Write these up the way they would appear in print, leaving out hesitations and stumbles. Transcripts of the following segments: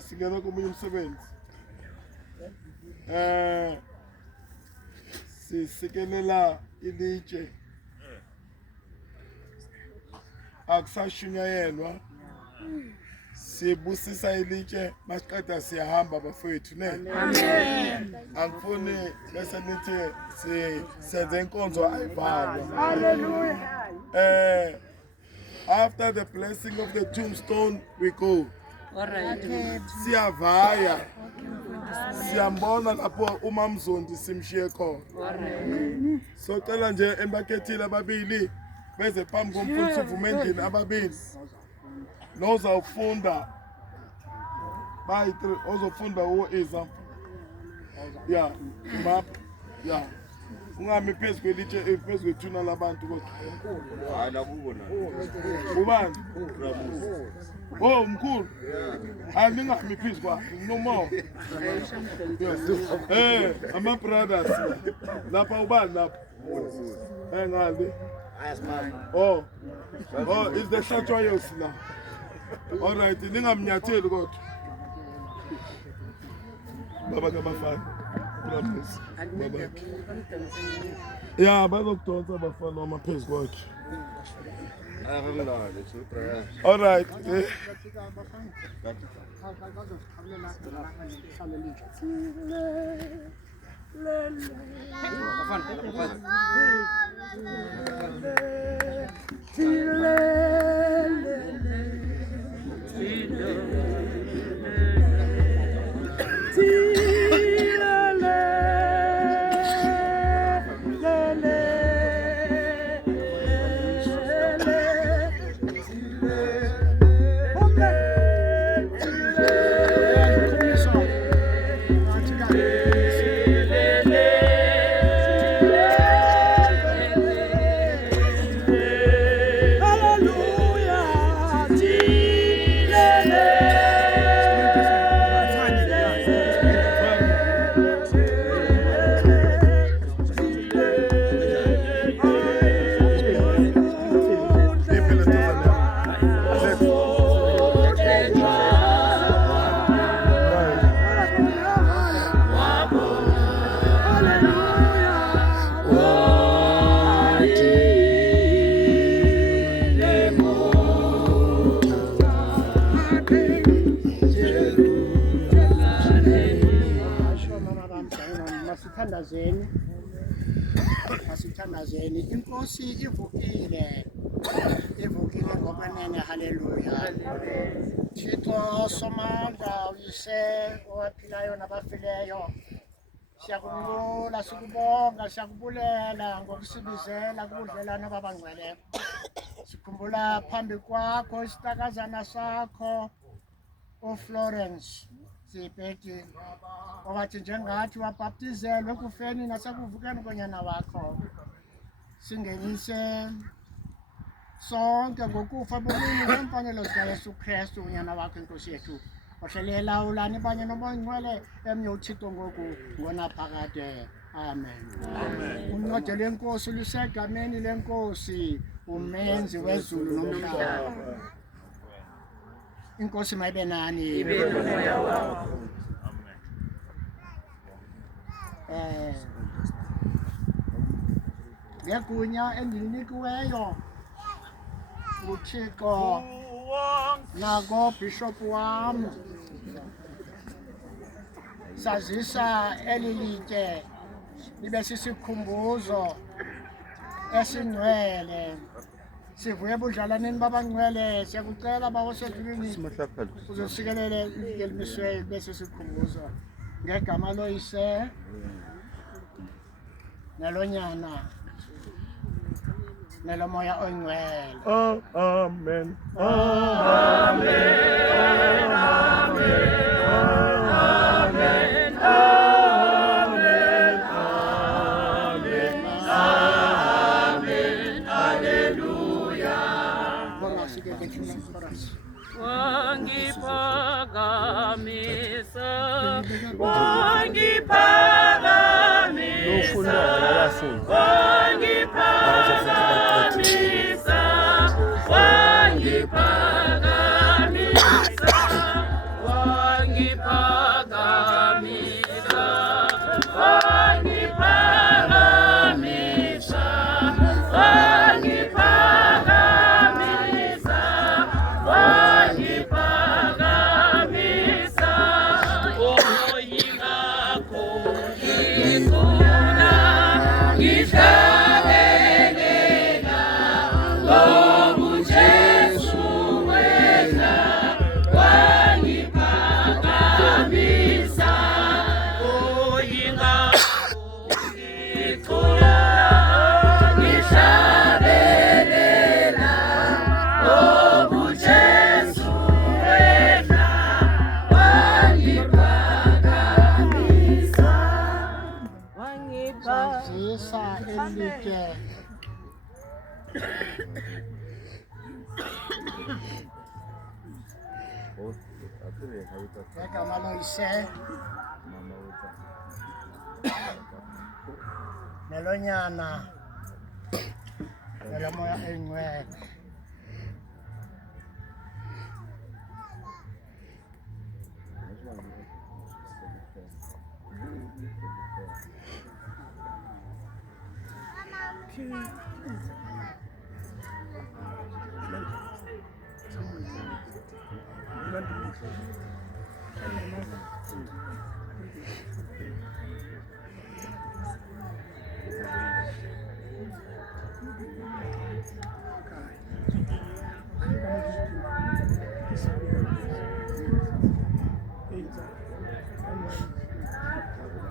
singena komunye umsebenzi. Sisikelela ilitshe. Akusashunyayelwa. Sibusisa ilitshe masiqeda siyahamba bafowethu ne. Amen. Angifuni bese nithi senze inkonzo ayivalwa. Hallelujah. After the blessing of the tombstone we go. Alright. Siyavaya. Siyambona lapho uMamzondi simshiye khona. Alright. Socela nje embakethile ababili beze phambi komfundisi uvumendini ababili. Nozawufunda bayi-3 ozofunda uIza. Yeah, map. Yeah. Ungami phezu kwelitshe phezu kwethuna labantu kodwa. Hayi labubona. Ubani? Oh mkhulu. Hayi ningami phezu kwakhe nginomo. Ama brothers. Lapha ubani lapha? Ngale. Oh, is the Shatwayos now? All right, ningamnyatheli kodwa. Baba kabafana. Baba. Yeah, bazokudonsa abafana amaphezu kwakhe. All right. Masithandazeni inkosi ivukile ngobanene. Haleluya. Thixo somandla uyise owaphilayo nabafileyo, siyakunqula sikubonga siyakubulela ngokusibizela kubudlelwane babangcwele. Sikhumbula phambi kwakho isitakazana sakho uFlorence Sipeti owathi njengathi wabhaptizelwe ekufeni nasekuvukeni konyana wakho. Singenise sonke ngokufa bobini ngemfanelo zikaYesu Kristu unyana wakho inkosi yethu. Ohlelela ulani banye nomongcwele emnye uThixo ngoku ngonaphakade. Amen. Amen. Uncedo lenkosi lusegameni lenkosi umenzi wezulu nomhlaba. Inkosi mayibe nani. Ibe nomoya wakho. Amen. Ngegunya endilinikiweyo nguThixo nako bishop wam sazisa elilitye libe sisikhumbuzo esingcwele. Sivuye budlalaneni babangcwele, siyakucela bawosedlulini uzosikelele ilitye elimisweyo libe sisikhumbuzo ngegama loyise nelonyana nelomoya ongcwele. Amen. Amen. Amen. Amen. Amen. Hallelujah. Wangiphakamisa, wangiphakamisa, wangiphakamisa, wangiphakamisa, Ngegama loyise nelonyana nelomoya engcwele.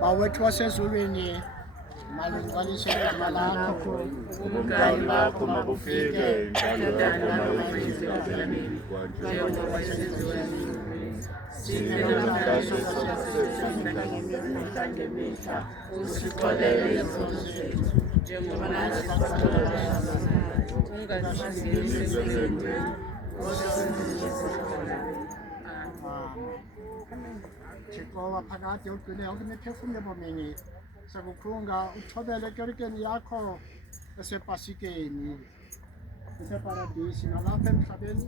Bawethu wasezulwini malingcwaliswe igama lakho, ubukali bakho mabufike, inhlanhlatho mayifike emhlabeni njengoba senziwe ezulwini. Siphe namhlanje esakho ngemihla, usixolele izono zethu njengoba nathi sixolela nabathanda. Ungasishiyisi ezulwini, Thixo waphakade ugcine ukuniphefumle bomini, sakukhunga uthobele ekerekeni yakho esepasikeni eseparadisi nalapha emhlabeni,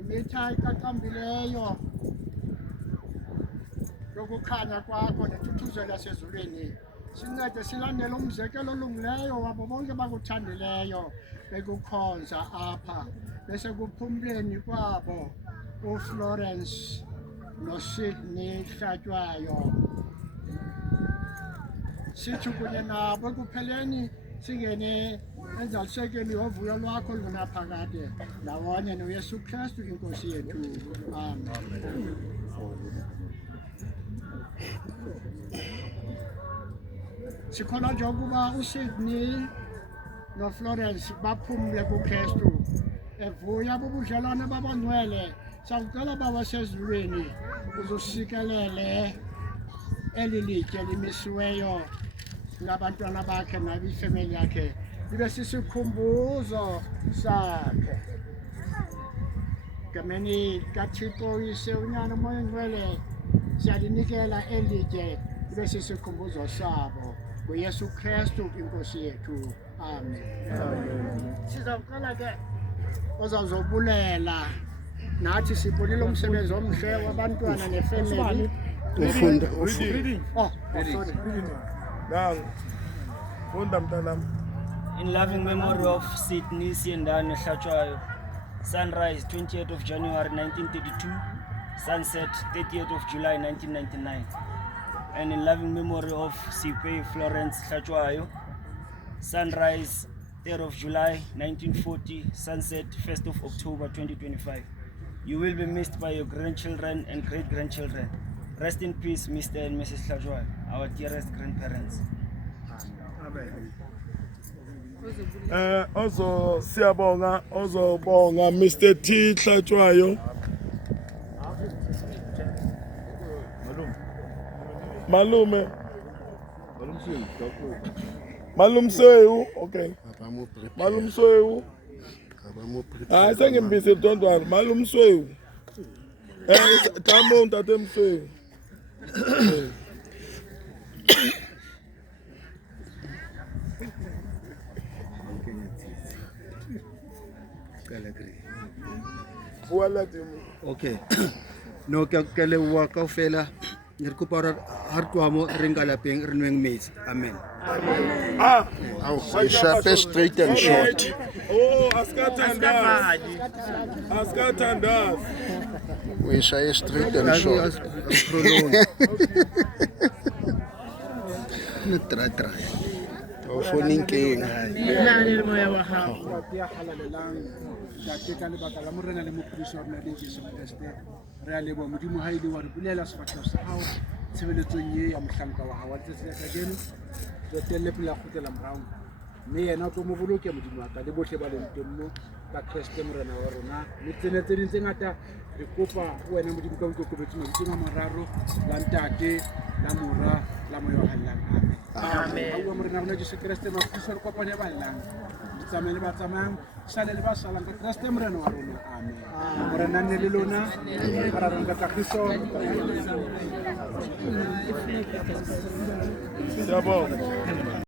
imitha iqaqambileyo yokukhanya kwakho nethuthuzelo yasezulwini. Sincede silandele umzekelo olungileyo wabo bonke bakuthandileyo bekukhonza apha, bese kuphumleni kwabo uFlorence noSydney Hlatshwayo. Sithi kunye nabo ekupheleni singene enzalisekeni yovuyo lwakho lunaphakade ndawonye noYesu Kristu inkosi yethu. Amen. Sikhona nje ukuba uSydney noFlorence baphumle kuKristu evuya bubudlelwane babangcwele. Sawucela Baba sezulwini uzosikelele eli litye limisiweyo ngabantwana bakhe nabifemeli yakhe, libe sisikhumbuzo sakhe. Ngemeni kaThixo uyise unyana umoya engcwele siyalinikela eli litye libe sisikhumbuzo sabo nguYesu Kristu inkosi yethu. Amen. Sizawucela ke ozazobulela nathi sibonile umsebenzi omhle wabantwana nefemeli. Ufunda. Oh, sorry. Nang. Funda mntanami. In loving memory of Sydney Siendane Hlatshwayo, sunrise 28th of January 1932, sunset 30th of July 1999. And in loving memory of Sipei Florence Hlatshwayo, sunrise 3rd of July 1940, sunset 1st of October 2025. You will be missed by your grandchildren and great-grandchildren. Rest in peace, Mr. and Mrs. Hlatshwayo, our dearest grandparents. Also siyabonga, ozobonga Mr. T Hlatshwayo. Malume. Malumsweyu, okay. Malumsweyu. Ah, sengimbise Mtondwana, Malumsweyu. Tamo ntate Msweyu. Okay. No ke lewa kaofela re kopa re ha re tloha mo re nka lapeng re nweng metsi. Amen. Ah, Shape straight and short. oh, askathandazi. Askathandazi. We say straight and short. Try. Ufuninking. Ka lebaka la morena le mophediso wa rona le Jesu Kriste, re a leboha Modimo ha ile wa re bulela sefatleho sa hao tshebeletsong ye ya mohlanka wa hao wa letsatsi la kajeno. Re telle pele a kgutlela morao, mme yena o tlo mo boloke Modimo wa ka le bohle ba leng teng mo ka Kriste morena wa rona. Mme tsena tse ding tse ngata re kopa wena Modimo ka boikokobetso mabitsong a mararo la ntate, la mora, la moya wa hallang. Amen. Amen. Morena wa rona Jesu Kriste, mafisa re kopane ba llang tsamaye le ba tsamayang sale le ba salang ka Kreste morena wa rona amen morena nne le lona ra rona ka Kristo Siyabonga.